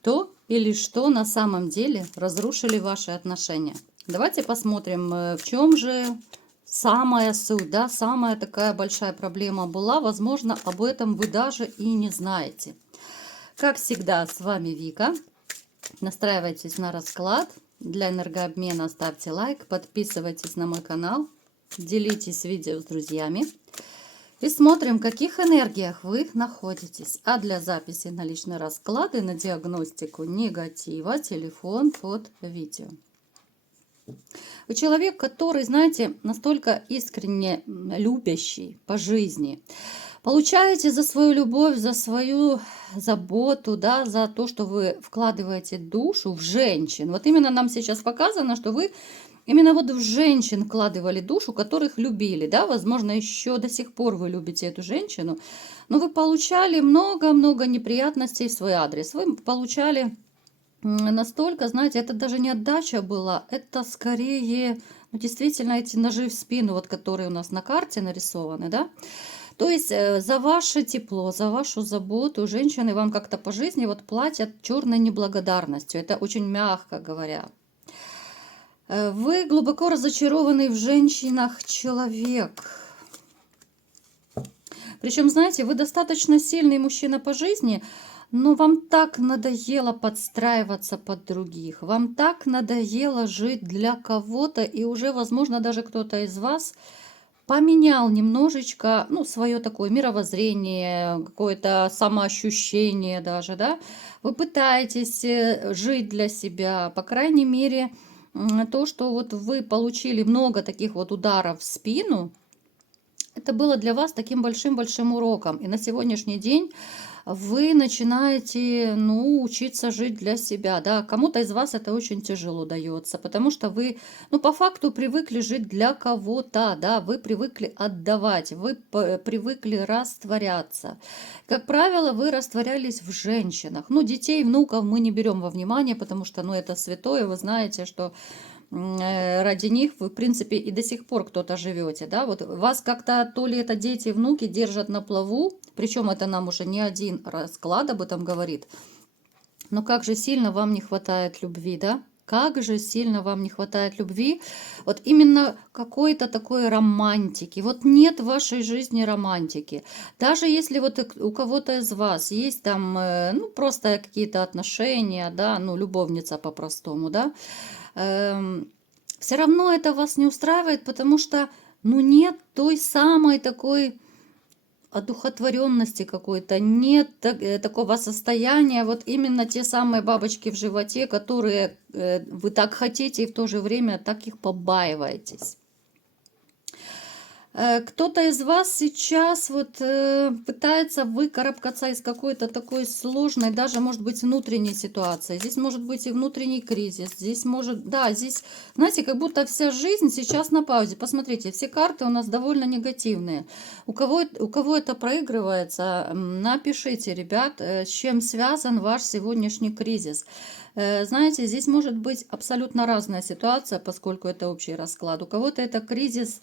Кто или что на самом деле разрушили ваши отношения? Давайте посмотрим, в чем же самая суть, да, самая такая большая проблема была. Возможно, об этом вы даже и не знаете. Как всегда, с вами Вика. Настраивайтесь на расклад. Для энергообмена ставьте лайк, подписывайтесь на мой канал, делитесь видео с друзьями. И смотрим, в каких энергиях вы находитесь. А для записи на личный расклад и на диагностику негатива телефон под видео. Вы человек, который, знаете, настолько искренне любящий по жизни. Получаете за свою любовь, за свою заботу, да, за то, что вы вкладываете душу в женщин. Вот именно нам сейчас показано, что вы именно вот в женщин вкладывали душу, которых любили, да, возможно, еще до сих пор вы любите эту женщину, но вы получали много-много неприятностей в свой адрес. Вы получали настолько, знаете, это даже не отдача была, это скорее, ну, действительно, эти ножи в спину, вот которые у нас на карте нарисованы, да. То есть за ваше тепло, за вашу заботу женщины вам как-то по жизни вот платят черной неблагодарностью. Это очень мягко говоря. Вы глубоко разочарованный в женщинах человек. Причем, знаете, вы достаточно сильный мужчина по жизни, но вам так надоело подстраиваться под других. Вам так надоело жить для кого-то, и уже, возможно, даже кто-то из вас поменял немножечко, ну, свое такое мировоззрение, какое-то самоощущение даже, да. Вы пытаетесь жить для себя, по крайней мере, то, что вот вы получили много таких вот ударов в спину, это было для вас таким большим-большим уроком. И на сегодняшний день вы начинаете, ну, учиться жить для себя, да. Кому-то из вас это очень тяжело дается, потому что вы, ну, по факту привыкли жить для кого-то, да, вы привыкли отдавать, вы привыкли растворяться. Как правило, вы растворялись в женщинах. Ну, детей, внуков мы не берем во внимание, потому что, ну, это святое, вы знаете, что ради них вы, в принципе, и до сих пор кто-то живете, да, вот вас как-то то ли это дети, внуки держат на плаву, причем это нам уже не один расклад об этом говорит, но как же сильно вам не хватает любви, да, как же сильно вам не хватает любви, вот именно какой-то такой романтики, вот нет в вашей жизни романтики, даже если вот у кого-то из вас есть там, ну, просто какие-то отношения, да, ну, любовница по-простому, да, все равно это вас не устраивает, потому что, ну, нет той самой такой одухотворенности какой-то, нет такого состояния, вот именно те самые бабочки в животе, которые вы так хотите и в то же время так их побаиваетесь. Кто-то из вас сейчас вот пытается выкарабкаться из какой-то такой сложной, даже может быть внутренней ситуации. Здесь может быть и внутренний кризис. Здесь может, да, здесь, знаете, как будто вся жизнь сейчас на паузе. Посмотрите, все карты у нас довольно негативные. У кого это проигрывается, напишите, ребят, с чем связан ваш сегодняшний кризис. Знаете, здесь может быть абсолютно разная ситуация, поскольку это общий расклад. У кого-то это кризис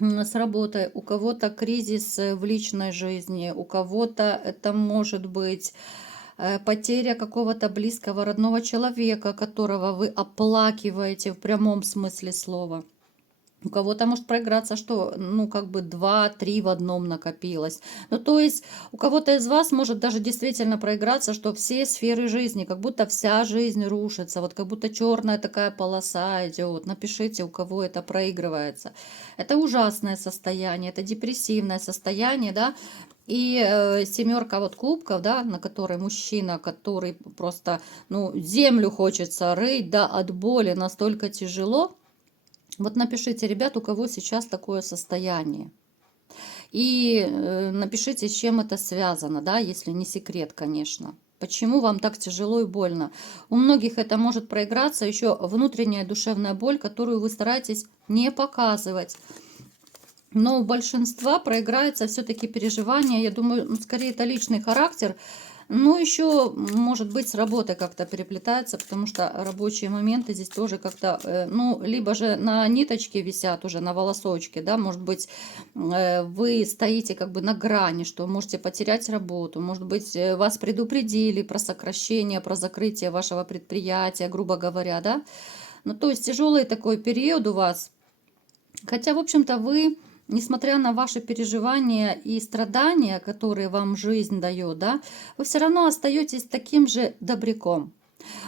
с работой, у кого-то кризис в личной жизни, у кого-то это может быть потеря какого-то близкого родного человека, которого вы оплакиваете в прямом смысле слова. У кого-то может проиграться, что, ну, как бы 2-3 в одном накопилось. Ну, то есть у кого-то из вас может даже действительно проиграться, что все сферы жизни, как будто вся жизнь рушится, вот как будто черная такая полоса идет. Напишите, у кого это проигрывается. Это ужасное состояние, это депрессивное состояние, да. И семерка вот кубков, да, на которой мужчина, который просто, ну, землю хочется рыть, да, от боли, настолько тяжело. Вот напишите, ребят, у кого сейчас такое состояние. И напишите, с чем это связано, да, если не секрет, конечно. Почему вам так тяжело и больно? У многих это может проиграться еще внутренняя душевная боль, которую вы стараетесь не показывать. Но у большинства проиграется все-таки переживание, я думаю, ну, скорее это личный характер. Ну, еще, может быть, с работой как-то переплетается, потому что рабочие моменты здесь тоже как-то, ну, либо же на ниточке висят уже, на волосочке, да, может быть, вы стоите как бы на грани, что можете потерять работу, может быть, вас предупредили про сокращение, про закрытие вашего предприятия, грубо говоря, да. Ну, то есть тяжелый такой период у вас. Хотя, в общем-то, вы, несмотря на ваши переживания и страдания, которые вам жизнь дает, да, вы все равно остаетесь таким же добряком.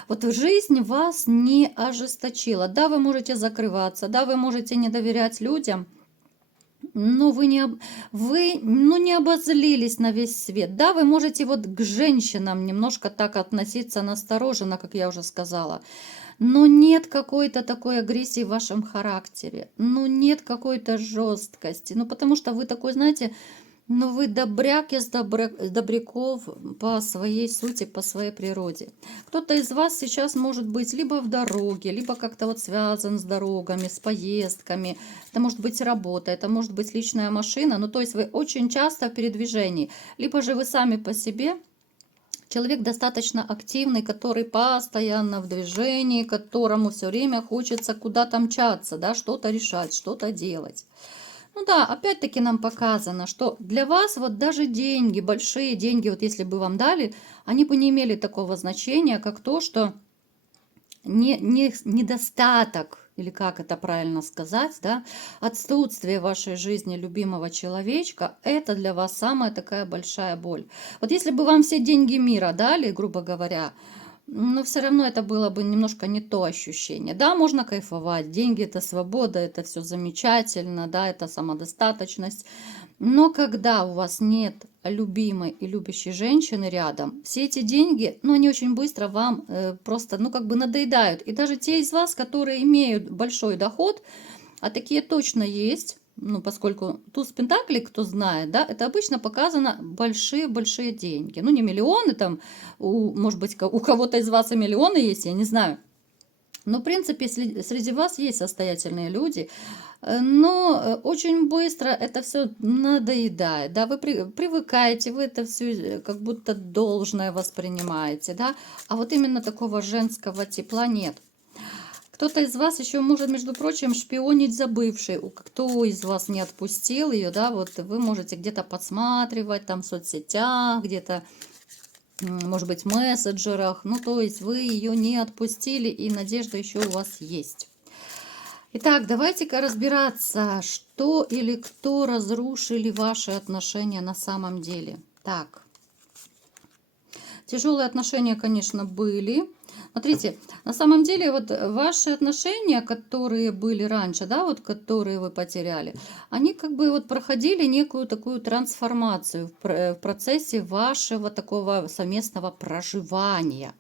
Вот жизнь вас не ожесточила. Да, вы можете закрываться, да, вы можете не доверять людям, но вы, ну, не обозлились на весь свет. Да, вы можете вот к женщинам немножко так относиться настороженно, как я уже сказала. Но нет какой-то такой агрессии в вашем характере. Ну, нет какой-то жесткости. Ну, потому что вы такой, знаете, ну, вы добряк из добряков по своей сути, по своей природе. Кто-то из вас сейчас может быть либо в дороге, либо как-то вот связан с дорогами, с поездками. Это может быть работа, это может быть личная машина. Ну, то есть вы очень часто в передвижении. Либо же вы сами по себе человек достаточно активный, который постоянно в движении, которому все время хочется куда-то мчаться, да, что-то решать, что-то делать. Ну да, опять-таки нам показано, что для вас вот даже деньги, большие деньги, вот если бы вам дали, они бы не имели такого значения, как то, что недостаток, или как это правильно сказать, да, отсутствие в вашей жизни любимого человечка, это для вас самая такая большая боль. Вот если бы вам все деньги мира дали, грубо говоря, но все равно это было бы немножко не то ощущение. Да, можно кайфовать, деньги это свобода, это все замечательно, да, это самодостаточность. Но когда у вас нет любимой и любящей женщины рядом, все эти деньги, ну, они очень быстро вам просто, ну, как бы надоедают. И даже те из вас, которые имеют большой доход, а такие точно есть, ну, поскольку туз пентаклей, кто знает, да, это обычно показано большие-большие деньги. Ну, не миллионы там, может быть, у кого-то из вас и миллионы есть, я не знаю. Но, в принципе, среди вас есть состоятельные люди, но очень быстро это все надоедает, да, вы привыкаете, вы это все как будто должное воспринимаете, да, а вот именно такого женского тепла нет. Кто-то из вас еще может, между прочим, шпионить за бывшей. Кто из вас не отпустил ее, да, вот вы можете где-то подсматривать там в соцсетях, где-то, может быть, в мессенджерах. Ну, то есть вы ее не отпустили, и надежда еще у вас есть. Итак, давайте-ка разбираться, что или кто разрушили ваши отношения на самом деле. Так, тяжелые отношения, конечно, были. Смотрите, на самом деле вот ваши отношения, которые были раньше, да, вот которые вы потеряли, они как бы вот проходили некую такую трансформацию в процессе вашего такого совместного проживания.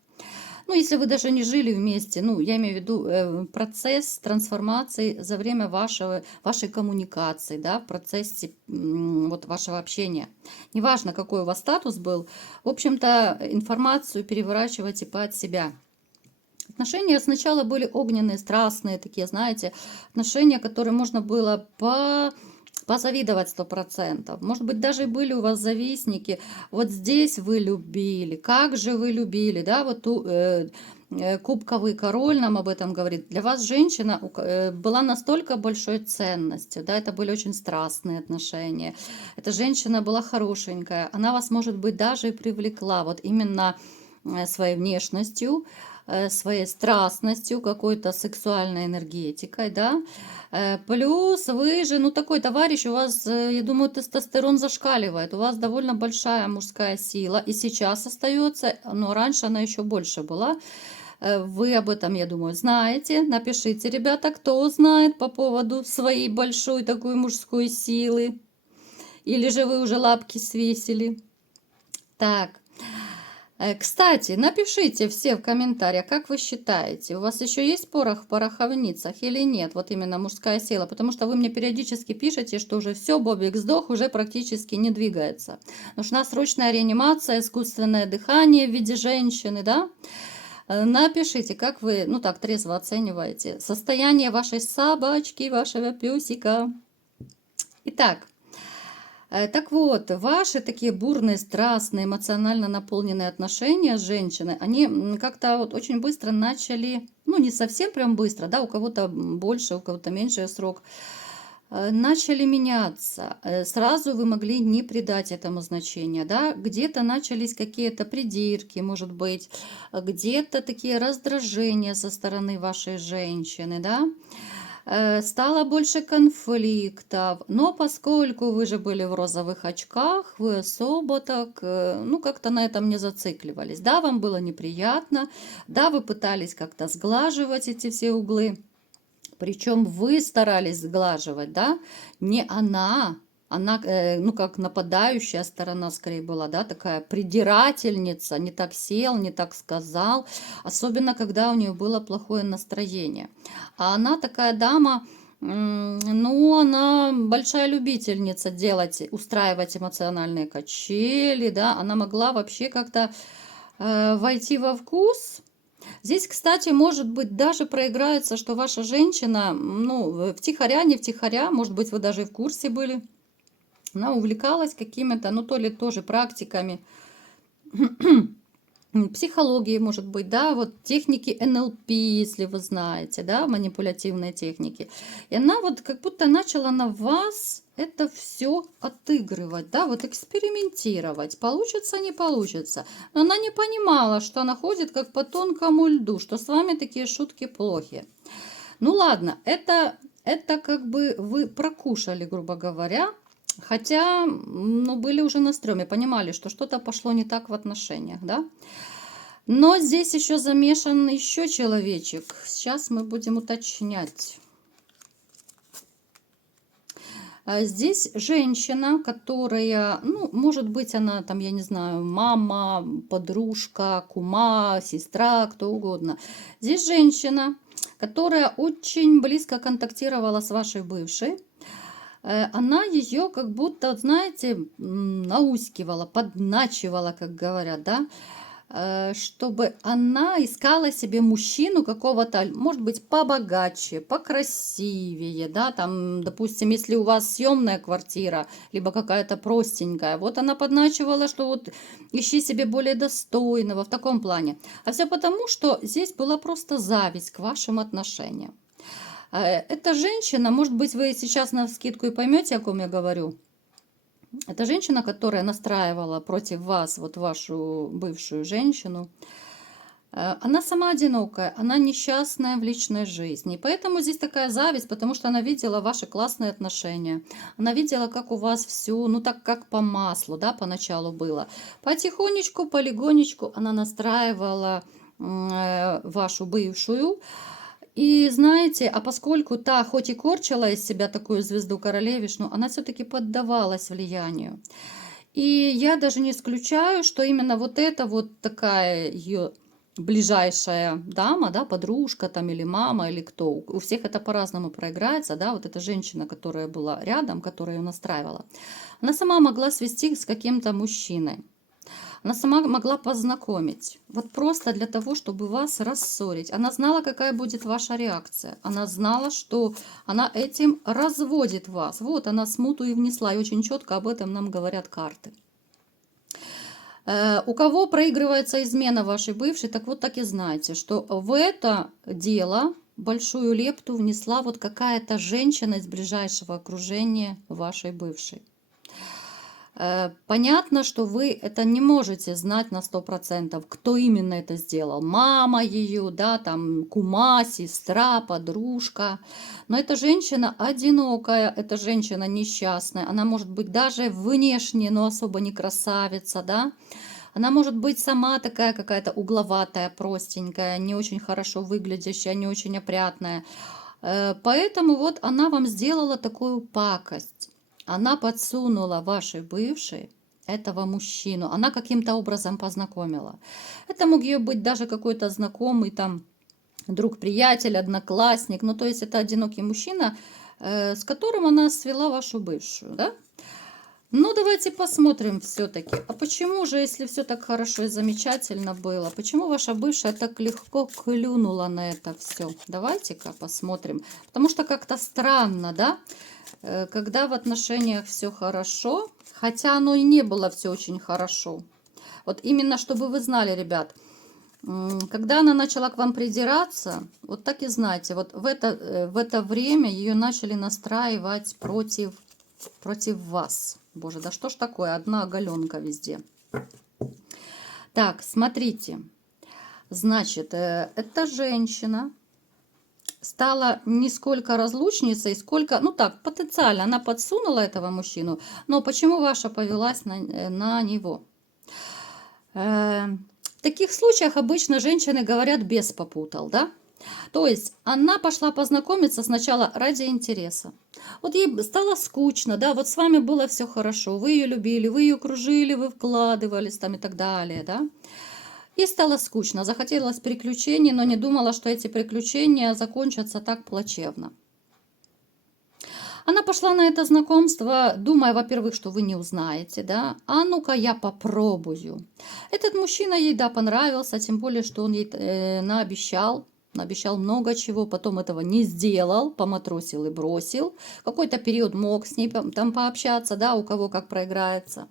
Ну, если вы даже не жили вместе, ну, я имею в виду процесс трансформации за время вашей коммуникации, да, в процессе вот вашего общения. Неважно, какой у вас статус был, в общем-то, информацию переворачивайте под себя. Отношения сначала были огненные, страстные такие, знаете, отношения, которые можно было позавидовать 100%. Может быть, даже были у вас завистники. Вот здесь вы любили. Как же вы любили, да, вот кубковый король нам об этом говорит. Для вас женщина была настолько большой ценностью, да, это были очень страстные отношения. Эта женщина была хорошенькая, она вас, может быть, даже и привлекла вот именно своей внешностью, своей страстностью, какой-то сексуальной энергетикой, да. Плюс вы же, ну, такой товарищ, у вас, я думаю, тестостерон зашкаливает, у вас довольно большая мужская сила, и сейчас остается, но раньше она еще больше была. Вы об этом, я думаю, знаете. Напишите, ребята, кто знает по поводу своей большой такой мужской силы. Или же вы уже лапки свесили. Так. Кстати, напишите все в комментариях, как вы считаете, у вас еще есть порох в пороховницах или нет, вот именно мужская сила, потому что вы мне периодически пишете, что уже все, Бобик сдох, уже практически не двигается. Нужна срочная реанимация, искусственное дыхание в виде женщины, да? Напишите, как вы, ну так, трезво оцениваете состояние вашей собачки, вашего песика. Итак, Так вот, ваши такие бурные, страстные, эмоционально наполненные отношения с женщиной, они как-то вот очень быстро начали, ну не совсем прям быстро, да, у кого-то больше, у кого-то меньше срок, начали меняться. Сразу вы могли не придать этому значения, да, где-то начались какие-то придирки, может быть, где-то такие раздражения со стороны вашей женщины, да. Стало больше конфликтов, но поскольку вы же были в розовых очках, вы особо так, ну, как-то на этом не зацикливались. Да, вам было неприятно, да, вы пытались как-то сглаживать эти все углы, причем вы старались сглаживать, да, не она. Она, ну, как нападающая сторона скорее была, да, такая придирательница, не так сел, не так сказал, особенно когда у нее было плохое настроение. А она такая дама, ну, она большая любительница делать, устраивать эмоциональные качели, да, она могла вообще как-то войти во вкус. Здесь, кстати, может быть, даже проиграется, что ваша женщина, ну, втихаря, не втихаря, может быть, вы даже и в курсе были, она увлекалась какими-то, ну, то ли тоже практиками, психологии, может быть, да, вот техники НЛП, если вы знаете, да, манипулятивные техники. И она вот как будто начала на вас это все отыгрывать, да, вот экспериментировать, получится, не получится. Но она не понимала, что она ходит как по тонкому льду, что с вами такие шутки плохи. Ну ладно, это как бы вы прокушали, грубо говоря, хотя, ну, были уже на стреме, понимали, что что-то пошло не так в отношениях, да. Но здесь еще замешан еще человечек. Сейчас мы будем уточнять. Здесь женщина, которая, ну, может быть, она там, я не знаю, мама, подружка, кума, сестра, кто угодно. Здесь женщина, которая очень близко контактировала с вашей бывшей. Она ее как будто, знаете, наускивала, подначивала, как говорят, да, чтобы она искала себе мужчину какого-то, может быть, побогаче, покрасивее, да, там, допустим, если у вас съемная квартира, либо какая-то простенькая, вот она подначивала, что вот ищи себе более достойного в таком плане. А все потому, что здесь была просто зависть к вашим отношениям. Эта женщина, может быть, вы сейчас навскидку и поймете, о ком я говорю. Это женщина, которая настраивала против вас, вот вашу бывшую женщину. Она сама одинокая, она несчастная в личной жизни. И поэтому здесь такая зависть, потому что она видела ваши классные отношения. Она видела, как у вас все, ну так как по маслу, да, поначалу было. Потихонечку, полигонечку она настраивала вашу бывшую. И знаете, а поскольку та хоть и корчила из себя такую звезду-королевишну, она все-таки поддавалась влиянию. И я даже не исключаю, что именно вот эта вот такая ее ближайшая дама, да, подружка там или мама, или кто, у всех это по-разному проиграется, да, вот эта женщина, которая была рядом, которая ее настраивала, она сама могла свести с каким-то мужчиной. Она сама могла познакомить. Вот просто для того, чтобы вас рассорить. Она знала, какая будет ваша реакция. Она знала, что она этим разводит вас. Вот она смуту и внесла. И очень четко об этом нам говорят карты. У кого проигрывается измена вашей бывшей, так вот так и знайте, что в это дело большую лепту внесла вот какая-то женщина из ближайшего окружения вашей бывшей. Понятно, что вы это не можете знать на 100%, кто именно это сделал. Мама ее, да, там кума, сестра, подружка. Но эта женщина одинокая, эта женщина несчастная. Она может быть даже внешне, но особо не красавица, да. Она может быть сама такая какая-то угловатая, простенькая, не очень хорошо выглядящая, не очень опрятная. Поэтому вот она вам сделала такую пакость. Она подсунула вашей бывшей этого мужчину. Она каким-то образом познакомила. Это мог ее быть даже какой-то знакомый, там, друг, приятель, одноклассник. Ну, то есть это одинокий мужчина, с которым она свела вашу бывшую, да? Ну, давайте посмотрим все-таки. А почему же, если все так хорошо и замечательно было, почему ваша бывшая так легко клюнула на это все? Давайте-ка посмотрим. Потому что как-то странно, да? когда в отношениях все хорошо, хотя оно и не было все очень хорошо. Вот именно, чтобы вы знали, ребят, когда она начала к вам придираться, вот так и знайте, вот в это время ее начали настраивать против вас. Боже, да что ж такое, одна оголенка везде. Так, смотрите, значит, эта женщина стала не сколько разлучницей, сколько, ну так, потенциально она подсунула этого мужчину, но почему ваша повелась на него? В таких случаях обычно женщины говорят «бес попутал», да? То есть она пошла познакомиться сначала ради интереса. Вот ей стало скучно, да, вот с вами было все хорошо, вы ее любили, вы ее кружили, вы вкладывались там и так далее, да. Ей стало скучно, захотелось приключений, но не думала, что эти приключения закончатся так плачевно. Она пошла на это знакомство, думая, во-первых, что вы не узнаете, да, а ну-ка я попробую. Этот мужчина ей, да, понравился, тем более, что он ей наобещал много чего, потом этого не сделал, поматросил и бросил. Какой-то период мог с ней там пообщаться, да, у кого как проиграется.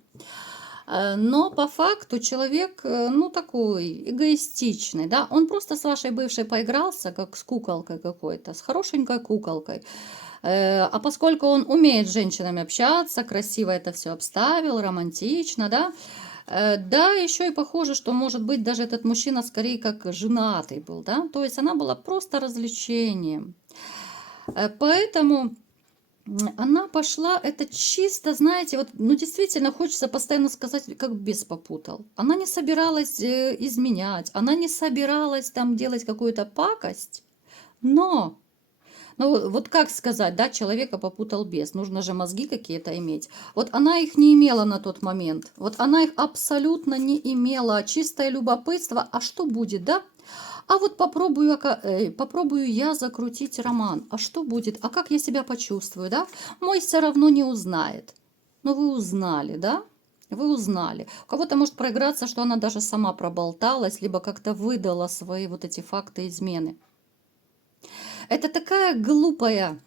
Но по факту человек, ну, такой эгоистичный, да, он просто с вашей бывшей поигрался, как с куколкой какой-то, с хорошенькой куколкой. А поскольку он умеет с женщинами общаться, красиво это все обставил, романтично, да, да, еще и похоже, что, может быть, даже этот мужчина скорее как женатый был, да, то есть она была просто развлечением. Поэтому она пошла, это чисто, знаете, вот, ну, действительно хочется постоянно сказать, как бес попутал. Она не собиралась изменять, она не собиралась там делать какую-то пакость, но... Ну, вот как сказать, да, человека попутал бес, нужно же мозги какие-то иметь. Вот она их не имела на тот момент, вот она их абсолютно не имела, чистое любопытство, а что будет, да? А вот попробую я закрутить роман, а что будет, а как я себя почувствую, да? Мой все равно не узнает. Но вы узнали, да? Вы узнали. У кого-то может проиграться, что она даже сама проболталась, либо как-то выдала свои вот эти факты измены. Это такая глупая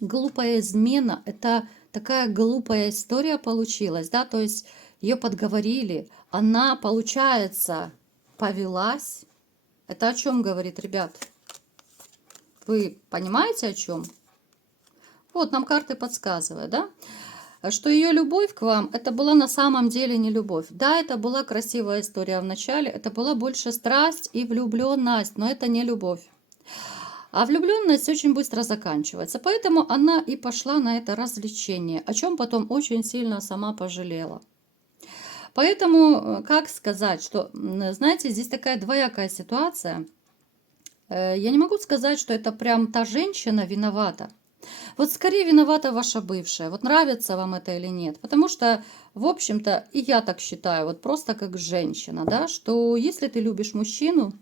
измена, это такая глупая история получилась, да, то есть ее подговорили, она, получается, повелась. Это о чем говорит, ребят? Вы понимаете, о чем? Вот, нам карты подсказывают, да? Что ее любовь к вам, это была на самом деле не любовь. Да, это была красивая история в начале, это была больше страсть и влюбленность, но это не любовь. А влюбленность очень быстро заканчивается, поэтому она и пошла на это развлечение, о чем потом очень сильно сама пожалела. Поэтому, как сказать, что, знаете, здесь такая двоякая ситуация. Я не могу сказать, что это прям та женщина виновата. Вот скорее виновата ваша бывшая. Вот нравится вам это или нет. Потому что, в общем-то, и я так считаю, вот просто как женщина, да, что если ты любишь мужчину,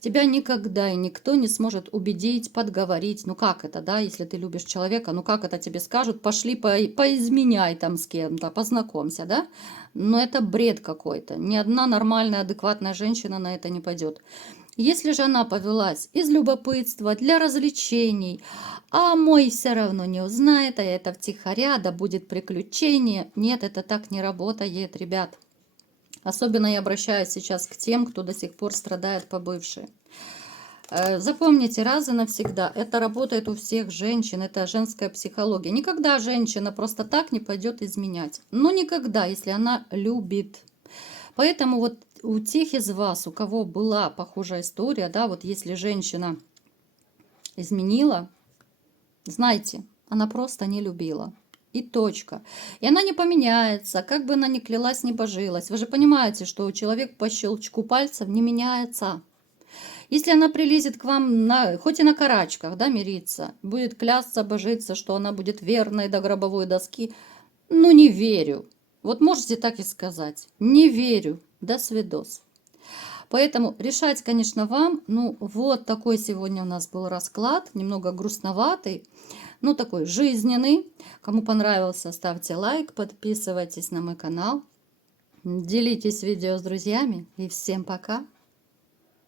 тебя никогда и никто не сможет убедить, подговорить. Ну как это, да, если ты любишь человека, ну как это тебе скажут, пошли поизменяй там с кем-то, познакомься, да? Но это бред какой-то. Ни одна нормальная, адекватная женщина на это не пойдет. Если же она повелась из любопытства, для развлечений, а мой все равно не узнает, а это втихаря, да будет приключение. Нет, это так не работает, ребят. Особенно я обращаюсь сейчас к тем, кто до сих пор страдает по бывшей. Запомните раз и навсегда, это работает у всех женщин, это женская психология. Никогда женщина просто так не пойдет изменять. Но никогда, если она любит. Поэтому вот у тех из вас, у кого была похожая история, да, вот если женщина изменила, знайте, она просто не любила. И точка. И она не поменяется, как бы она ни клялась, ни божилась. Вы же понимаете, что человек по щелчку пальцев не меняется. Если она прилезет к вам, хоть и на карачках, да, мириться, будет клясться, божиться, что она будет верной до гробовой доски, ну, не верю. Вот можете так и сказать. Не верю. До свидос. Поэтому решать, конечно, вам. Ну, вот такой сегодня у нас был расклад. Немного грустноватый. Ну, такой жизненный. Кому понравился, ставьте лайк, подписывайтесь на мой канал. Делитесь видео с друзьями. И всем пока!